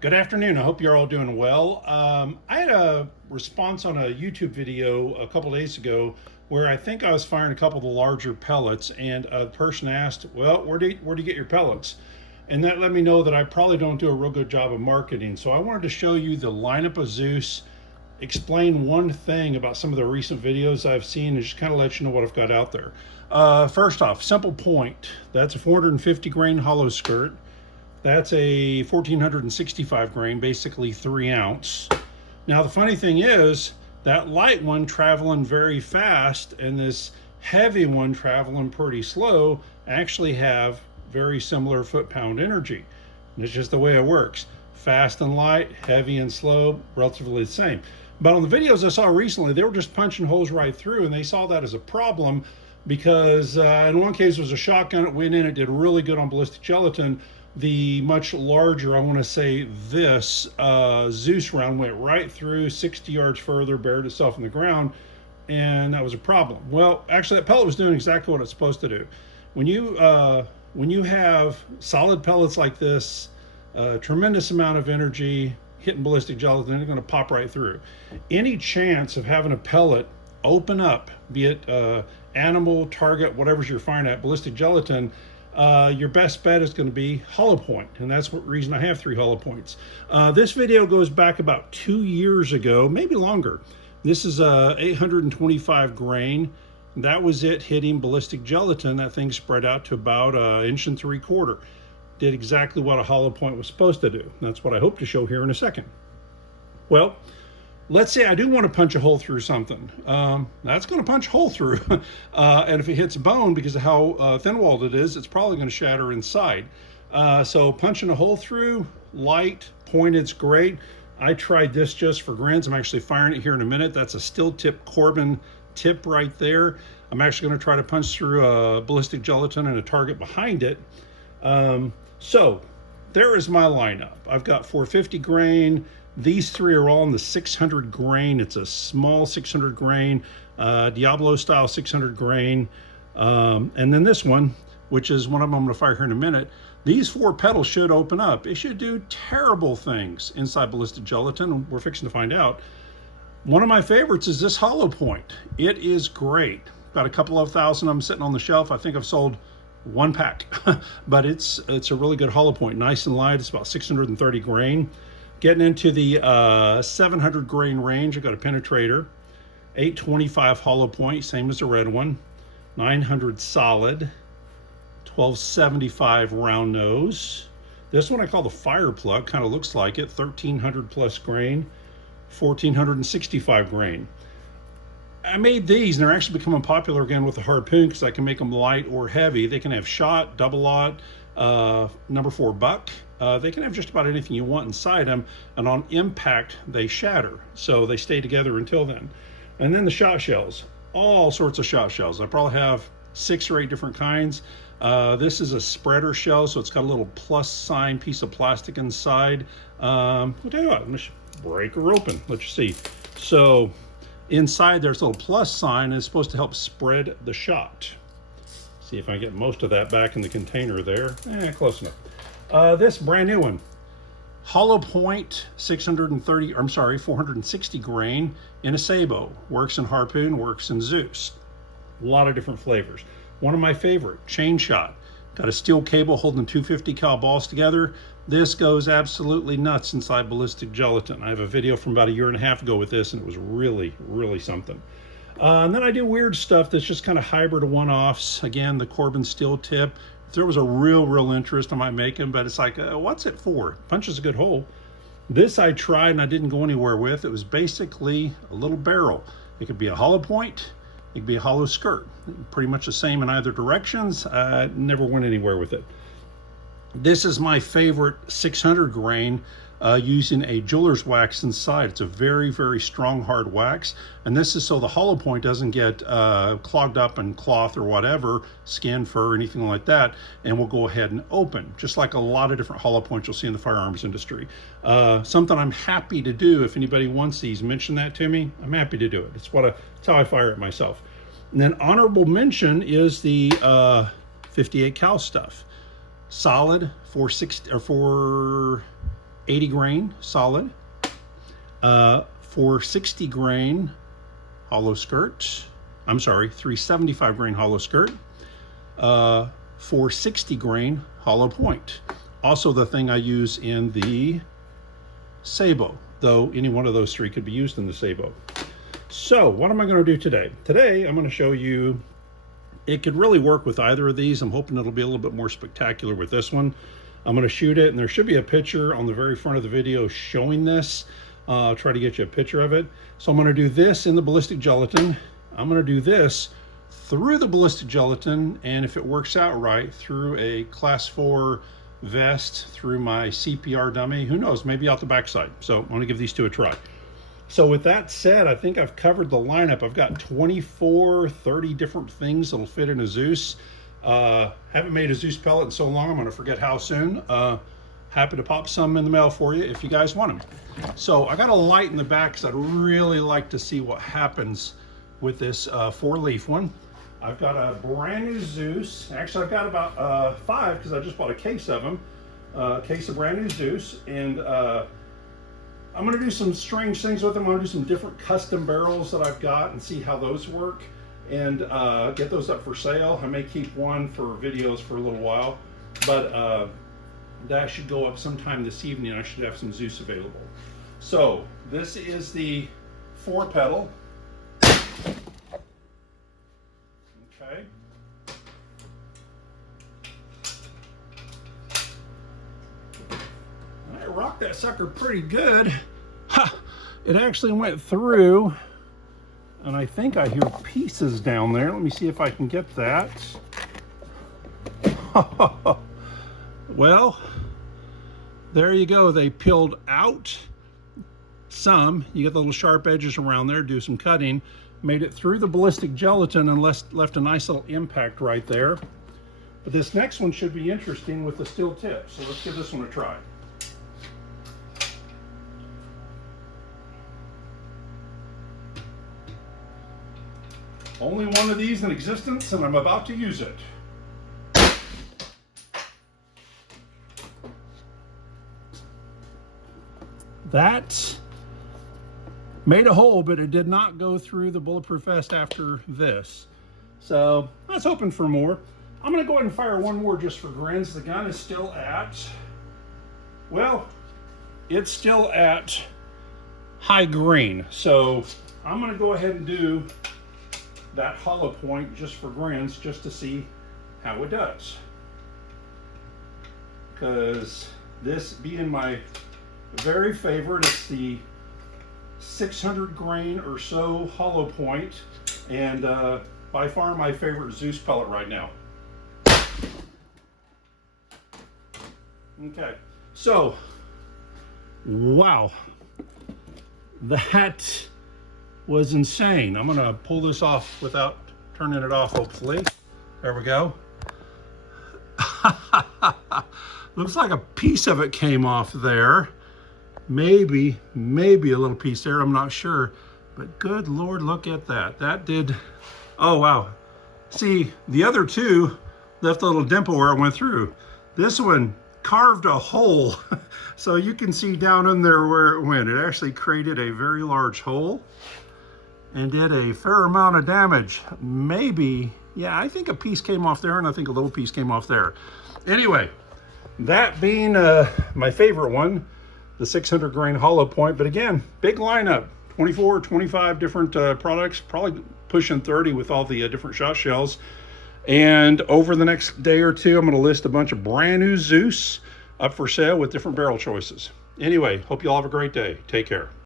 Good afternoon. I hope you're all doing well. I had a response on a YouTube video a couple days ago where I think I was firing a couple of the larger pellets, and a person asked, "Well, where do you get your pellets?" And that let me know that I probably don't do a real good job of marketing. So I wanted to show you the lineup of Zeus, explain one thing about some of the recent videos I've seen, and just kind of let you know what I've got out there. First off, simple point. That's a 450 grain hollow skirt. That's a 1465 grain, basically 3 ounce. Now the funny thing is, that light one traveling very fast and this heavy one traveling pretty slow actually have very similar foot-pound energy. And it's just the way it works. Fast and light, heavy and slow, relatively the same. But on the videos I saw recently, they were just punching holes right through, and they saw that as a problem because in one case it was a shotgun, it went in, it did really good on ballistic gelatin. The much larger, I want to say this Zeus round went right through 60 yards further, buried itself in the ground, and that was a problem. Well, actually that pellet was doing exactly what it's supposed to do. When you have solid pellets like this, tremendous amount of energy hitting ballistic gelatin, they're going to pop right through. Any chance of having a pellet open up, be it animal, target, whatever you're firing at, ballistic gelatin, your best bet is going to be hollow point, and that's what reason I have 3 hollow points. This video goes back about 2 years ago, maybe longer. This is a 825 grain. That was it hitting ballistic gelatin. That thing spread out to about 1.75 inches. Did exactly what a hollow point was supposed to do. That's what I hope to show here in a second. Well, let's say I do want to punch a hole through something. That's going to punch a hole through. And if it hits bone, because of how thin-walled it is, it's probably going to shatter inside. So punching a hole through, light, pointed's great. I tried this just for grins. I'm actually firing it here in a minute. That's a steel tip Corbin tip right there. I'm actually going to try to punch through a ballistic gelatin and a target behind it. So there is my lineup. I've got 450 grain. These 3 are all in the 600 grain. It's a small 600 grain, Diablo style 600 grain. And then this one, which is one of them I'm going to fire here in a minute. These 4 petals should open up. It should do terrible things inside ballistic gelatin. We're fixing to find out. One of my favorites is this hollow point. It is great. Got a couple of thousand of them sitting on the shelf. I think I've sold 1 pack, but it's a really good hollow point. Nice and light. It's about 630 grain. Getting into the 700 grain range, I've got a penetrator, 825 hollow point, same as the red one, 900 solid, 1275 round nose. This one I call the fire plug, kind of looks like it, 1300 plus grain, 1465 grain. I made these, and they're actually becoming popular again with the harpoon because I can make them light or heavy. They can have shot, double aught, number 4 buck. They can have just about anything you want inside them, and on impact they shatter, so they stay together until then. And then the shot shells, all sorts of shot shells. I probably have 6 or 8 different kinds. This is a spreader shell, so it's got a little plus sign piece of plastic inside. I'll tell you what, I'm just break her open. Let's see. So inside there's a little plus sign, and it's supposed to help spread the shot. See if I get most of that back in the container there. Close enough. This brand new one, hollow point 460 grain in a sabot. Works in harpoon, works in Zeus. A lot of different flavors. One of my favorite, chain shot. Got a steel cable holding 250 cal balls together. This goes absolutely nuts inside ballistic gelatin. I have a video from about 1.5 years ago with this, and it was really, really something. And then I do weird stuff that's just kind of hybrid one-offs. Again, the Corbin steel tip. If there was a real interest, I might make them, but it's like, what's it for? Punches a good hole. This I tried and I didn't go anywhere with. It was basically a little barrel. It could be a hollow point. It could be a hollow skirt. Pretty much the same in either directions. I never went anywhere with it. This is my favorite 600 grain using a jeweler's wax inside. It's a very strong hard wax, and this is so the hollow point doesn't get clogged up in cloth or whatever, skin, fur, anything like that, and we'll go ahead and open, just like a lot of different hollow points you'll see in the firearms industry. Something I'm happy to do. If anybody wants these, mention that to me. I'm happy to do it. It's how I fire it myself. And then honorable mention is the 58 cal stuff. Solid 460 or 80 grain solid, 460 grain hollow skirt. I'm sorry, 375 grain hollow skirt, 460 grain hollow point. Also the thing I use in the sabot, though any one of those three could be used in the sabot. So what am I going to do today? Today I'm going to show you, it could really work with either of these. I'm hoping it'll be a little bit more spectacular with this one. I'm going to shoot it, and there should be a picture on the very front of the video showing this. I'll try to get you a picture of it. So I'm going to do this in the ballistic gelatin. I'm going to do this through the ballistic gelatin, and if it works out right, through a class 4 vest through my CPR dummy. Who knows, maybe out the backside. So I'm going to give these two a try. So with that said, I think I've covered the lineup. I've got 24, 30 different things that'll fit in a Zeus. Haven't made a Zeus pellet in so long, I'm going to forget how soon. Happy to pop some in the mail for you if you guys want them. So I got a light in the back because I'd really like to see what happens with this 4-leaf one. I've got a brand new Zeus. Actually, I've got about 5 because I just bought a case of them. A case of brand new Zeus. And I'm going to do some strange things with them. I'm going to do some different custom barrels that I've got and see how those work, and get those up for sale. I may keep one for videos for a little while, but that should go up sometime this evening. I should have some Zeus available. So this is the 4-petal. Okay. I rocked that sucker pretty good. Ha! It actually went through, and I think I hear pieces down there. Let me see if I can get that. Well, there you go. They peeled out some. You get the little sharp edges around there, do some cutting. Made it through the ballistic gelatin and left a nice little impact right there. But this next one should be interesting with the steel tip. So let's give this one a try. Only one of these in existence, and I'm about to use it. That made a hole, but it did not go through the bulletproof vest after this. So I was hoping for more. I'm going to go ahead and fire one more just for grins. The gun is still at, well, it's still at high grain. So I'm going to go ahead and do that hollow point just for grins, just to see how it does. Because this being my very favorite, it's the 600 grain or so hollow point, and by far my favorite Zeus pellet right now. Okay, so wow, that was insane. I'm gonna pull this off without turning it off, hopefully. There we go. Looks like a piece of it came off there. Maybe a little piece there, I'm not sure. But good Lord, look at that. That did, oh wow. See, the other two left a little dimple where it went through. This one carved a hole. So you can see down in there where it went. It actually created a very large hole and did a fair amount of damage. Maybe, yeah, I think a piece came off there, and I think a little piece came off there. Anyway, that being my favorite one, the 600 grain hollow point. But again, big lineup, 24, 25 different products, probably pushing 30 with all the different shot shells. And over the next day or two, I'm going to list a bunch of brand new Zeus up for sale with different barrel choices. Anyway, hope you all have a great day. Take care.